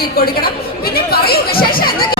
ഉണ്ടാക്കി കൊടുക്കണം. പിന്നെ പറയൂ വിശേഷം എന്തൊക്കെ.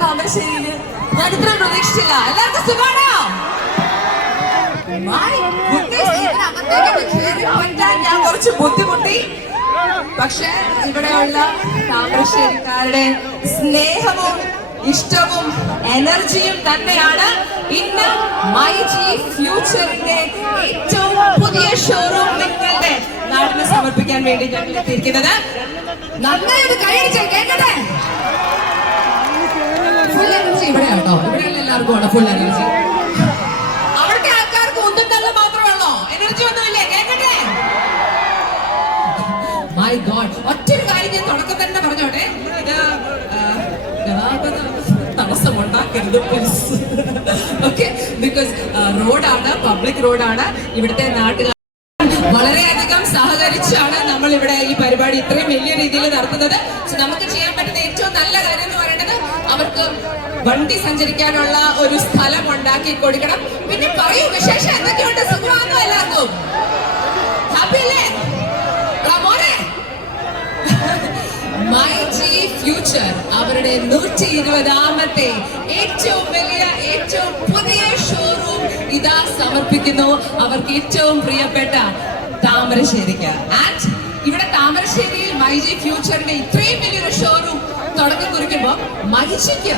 താമരശ്ശേരിയില് ഞാൻ ഇത്ര പ്രതീക്ഷിച്ചില്ല. എല്ലാവർക്കും സുഖമാണോ? ഞാൻ കുറച്ച് ബുദ്ധിമുട്ടി. പക്ഷെ ഇവിടെയുള്ള താമരശ്ശേരിക്കാരുടെ സ്നേഹവും ഇഷ്ടവും എനർജിയും തന്നെയാണ് ഇന്ന് മൈ ജി ഫ്യൂച്ചറിന്റെ ഏറ്റവും പുതിയ ഷോറൂം നിങ്ങളുടെ നാടിന് സമർപ്പിക്കാൻ വേണ്ടി ഞങ്ങൾ എത്തിയിരിക്കുന്നത്. നന്നായി കൈയടിച്ച് കേൾക്കട്ടെ. ഫുൾ എനർജി ഇവിടെയാണോ? ഇവിടെയുള്ള എല്ലാവർക്കും ആണ് ഫുൾ എനർജി. അവിടുത്തെ ആൾക്കാർക്ക് ഒന്നും തള്ള മാത്രമാണോ? എനർജി ഒന്നുമില്ലേ? കേൾക്കട്ടെ. മൈ ഗോഡ്, ഒറ്റൊരു കാര്യം ഞാൻ തുടക്കം തന്നെ പറഞ്ഞോട്ടെ. തടസ്സമുണ്ടാക്കരുത് പ്ലീസ്. ഓക്കെ, ബിക്കോസ് റോഡാണ്, പബ്ലിക് റോഡാണ്. ഇവിടുത്തെ നാട്ടുകാർ വളരെയധികം സഹകരിച്ചാണ് നമ്മൾ ഇവിടെ ഈ പരിപാടി ഇത്രയും വലിയ രീതിയിൽ നടത്തുന്നത്. നമുക്ക് ചെയ്യാൻ പറ്റുന്ന ഏറ്റവും നല്ല കാര്യം എന്ന് പറയുന്നത് അവർക്ക് വണ്ടി സഞ്ചരിക്കാനുള്ള ഒരു സ്ഥലം ഉണ്ടാക്കി കൊടുക്കണം. പിന്നെ പറയൂ വിശേഷം എന്തൊക്കെയുണ്ട്? സുഖമാണോ എല്ലാവർക്കും? ഹാപ്പി അല്ലേ? മൈ ജി ഫ്യൂച്ചർ അവരുടെ 120ാമത്തെ ഏറ്റവും വലിയ ഏറ്റവും പുതിയ ഷോറൂം ഇതാ സമർപ്പിക്കുന്നു അവർക്ക് ഏറ്റവും പ്രിയപ്പെട്ട താമരശ്ശേരിക്ക്. ആൻഡ് ഇവിടെ താമരശ്ശേരിയിൽ മൈ ജി ഫ്യൂച്ചറിന്റെ ഇത്രയും വലിയൊരു ഷോറൂം തുടക്കം കുറിക്കുമ്പോൾ മൈജിക്ക്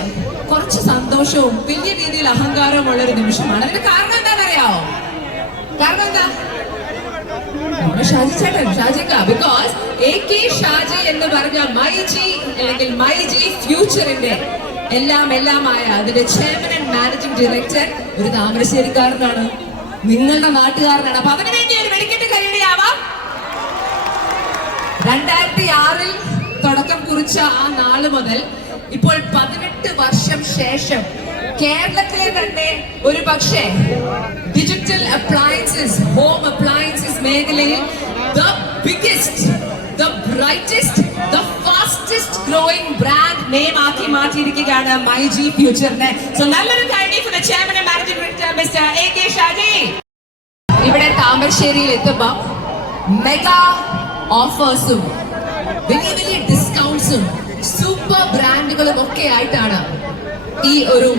കുറച്ച് സന്തോഷവും വലിയ രീതിയിൽ അഹങ്കാരവും ഉള്ള ഒരു നിമിഷമാണ്. അതിന് കാരണം എന്താണെന്നറിയാവോ? കാരണം എന്താ? ഷാജി ചേട്ടൻ, ഷാജിക്ക, ബിക്കോസ് AK ഷാജി എന്ന് പറഞ്ഞ മൈജി അല്ലെങ്കിൽ മൈജി ഫ്യൂച്ചറിന്റെ എല്ലാമായ അതിന്റെ ചെയർമാൻ ആൻഡ് മാനേജിംഗ് ഡയറക്ടർ ഒരു താമരശ്ശേരിക്കാരനാണ്, നിങ്ങളുടെ നാട്ടുകാരനാണ്. അപ്പൊ അതിനു വേണ്ടി ഒരു വെടിക്കെട്ട് കൈയടിയാവാം. 2006 തുടക്കം കുറിച്ച ആ നാള് മുതൽ ഇപ്പോൾ 18 വർഷം ശേഷം കേരളത്തിലെ തന്നെ ഒരു പക്ഷേ ഡിജിറ്റൽ അപ്ലയൻസസ്, ഹോം അപ്ലയൻസസ് മേഖലയിൽ the biggest, the brightest, the fastest growing brand name ആക്കി മാറ്റിയിരിക്കുകയാണ് മൈജി ഫ്യൂച്ചറിനെ. സോ നല്ലൊരു guide for the chairman and managing director mister AK Shaji. ഇവിടെ താമരശ്ശേരിയിൽ എത്തുമ്പോൾ മെഗാ ഓഫേഴ്സും വലിയ വലിയ ഡിസ്കൗണ്ട്സും സൂപ്പർ ബ്രാൻഡുകളും ഒക്കെ ആയിട്ടാണ് ഈ ഒരു